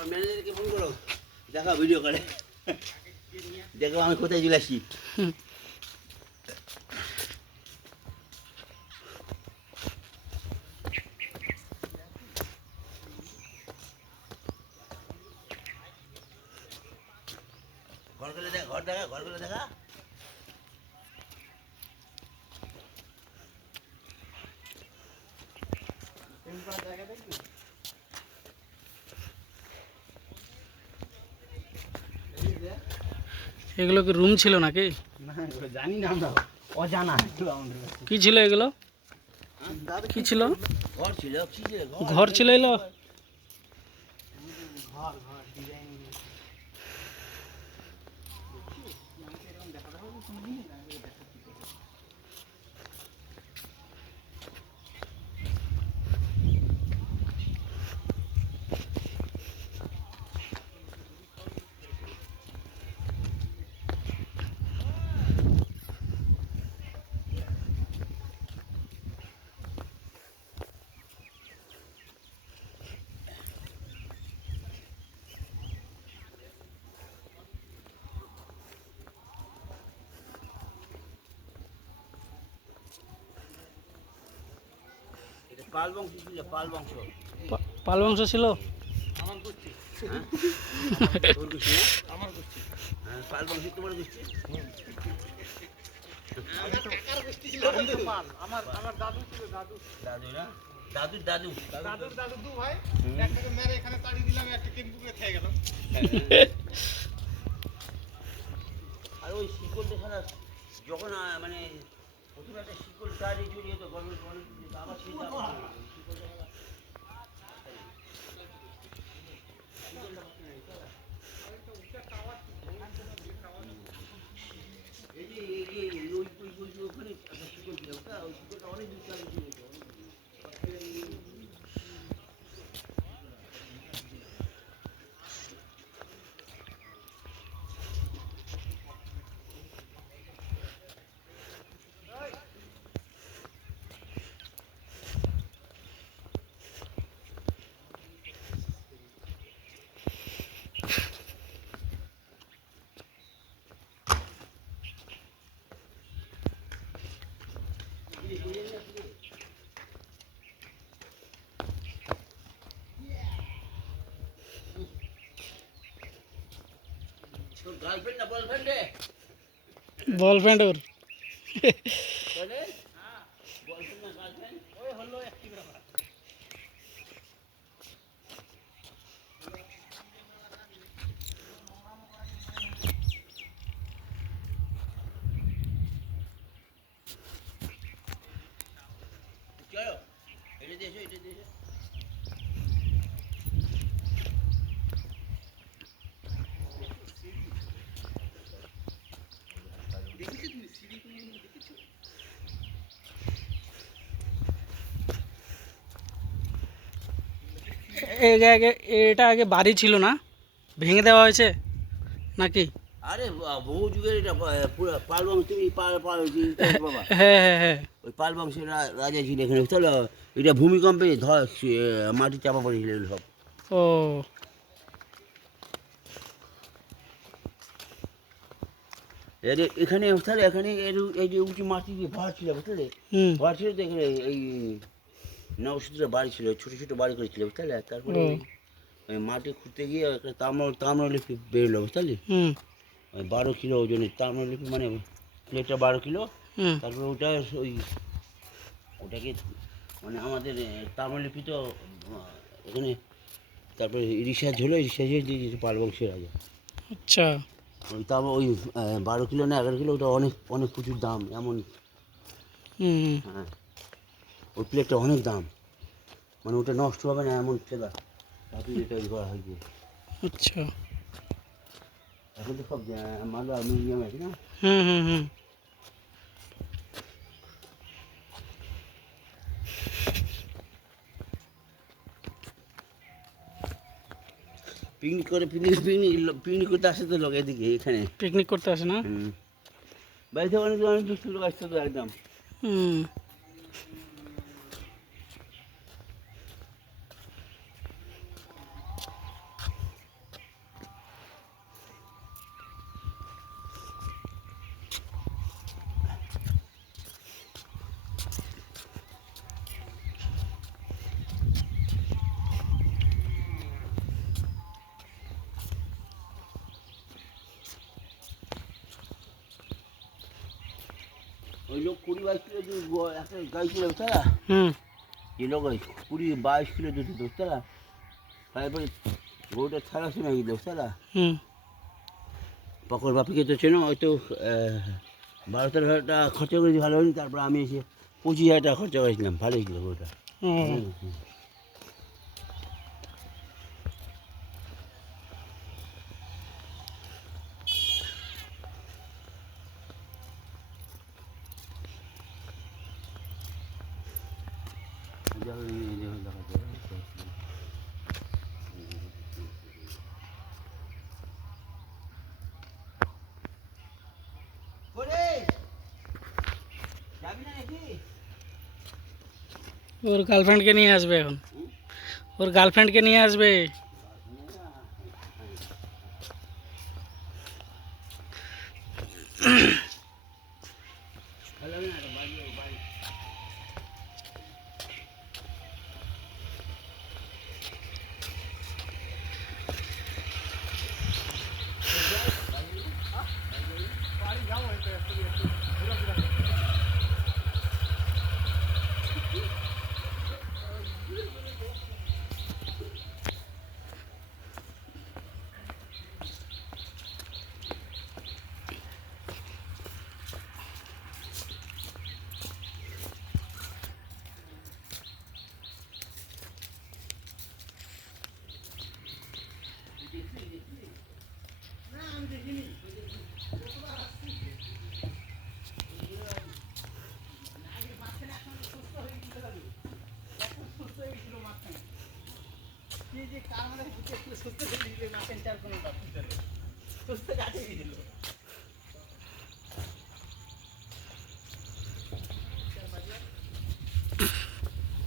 তোমার ম্যানেজারকে ফোন করো। দেখা ভিডিও করে। দেখো আমি কোথায় চলে আসি হুম। ঘর করে দেখা, ঘর দেখা, ঘর করে এগুলো কি রুম ছিল নাকি? জানি না আমরা। অজানা। কি ছিল এগুলো? কি ছিল? ঘর ছিল ঘর? ছিল এগুলো? ঘর ঘর ডিজাইন এটা পাল বংশ ছিল পাল বংশ পা- পাল বংশ ছিল তোর গোষ্ঠী না? হ্যাঁ, পাল বংশ তোমার গোষ্ঠী? আমার আমার দাদু ছিল দাদু। দাদু না? দাদু দাদু। দাদুর দাদু দু ভাই। একটাকে মেরে এখানে তাড়ি দিলাম একটা কেমপুকে খেয়ে গেল। আর 过去。তোর গার্লফ্রেন্ড না বয়ফ্রেন্ড রে বল ফ্রেন্ড ওর বলে বয়ফ্রেন্ড না গার্লফ্রেন্ড ওই হলো একটি ব্যাপার চলো এটা দেশো এটা দেশো আগে এটা আগে বাড়ি ছিল না? ভেঙে দেওয়া হয়েছে? নাকি? আরে বহু যুগের এটা পুরো পাল বংশ পাল পাল বাবা। হ্যাঁ হ্যাঁ হ্যাঁ। ওই পাল বংশের রাজা ছিল এখানে তাহলে এটা ভূমিকম্পে ধর মাটি চাপা পড়েছিল সব। ও। এর এখানে তাহলে এখানে এর এই যে উঁচু মাটি দিয়ে ঘর ছিল বুঝলে ঘর ছিল তো এখানে এই নবসূত্রে বাড়ি ছিল ছোটো ছোটো বাড়ি করেছিল বুঝলে? তারপরে ওই- মাটি খুঁড়তে গিয়ে একটা তাম্র তাম্রলিপি বেরোলো হুম। ওই বারো কিলো ওজনের তাম্রলিপি মানে প্লেটটা বারো কিলো। তারপরে ওটা ওই ওটাকে মানে আমাদের তাম্রলিপি তো এখানে তারপরে রিসার্চ হলো রিসার্চে দিয়ে পাল বংশের রাজা। আচ্ছা। ওই তাম ওই বারো কিলো না এগারো কিলো ওটা অনেক অনেক প্রচুর দাম এমন হ্যাঁ। ওই প্লেটটা অনেক দাম। মানে ওটা নষ্ট হবে না এমন ফেলা তাতে এটা করা হয়েছে। আচ্ছা। এখন তো সব মালদা মিউজিয়াম আছে না? হুম হুম হুম। পিকনিক করে পিকনিক পিকনিক পিকনিক করতে আসে তো লোক এদিকে এখানে। পিকনিক করতে আসে না? বাড়িতে অনেক অনেক দুষ্ট লোক আসতো তো একদম। হুম। ওই লোক কুড়ি বাইশ কিলো দুধ একটা গাই ছিল তারা হুম। যে লোক কুড়ি বাইশ কিলো দুধ দিত তারা তারপরে গরুটা ছাড়া সময় গেল তারা হুম। পকর বাপিকে তো চেনো হয়তো বারো তেরো হাজার টাকা খরচা করেছি ভালো হয়নি। তারপর আমি এসে পঁচিশ হাজার টাকা খরচা করেছিলাম ভালোই ছিল গরুটা। হুম, হুম। যাও, এই যে দেখা যাচ্ছে। ওরে, যাবি না নাকি ওর গার্লফ্রেন্ডকে নিয়ে আসবে এখন। ওর গার্লফ্রেন্ডকে নিয়ে আসবে। ভালো যে কার মানে সুস্থ হয়ে দিলে মাছের চার কোনো সুস্থ কাটে গেছিল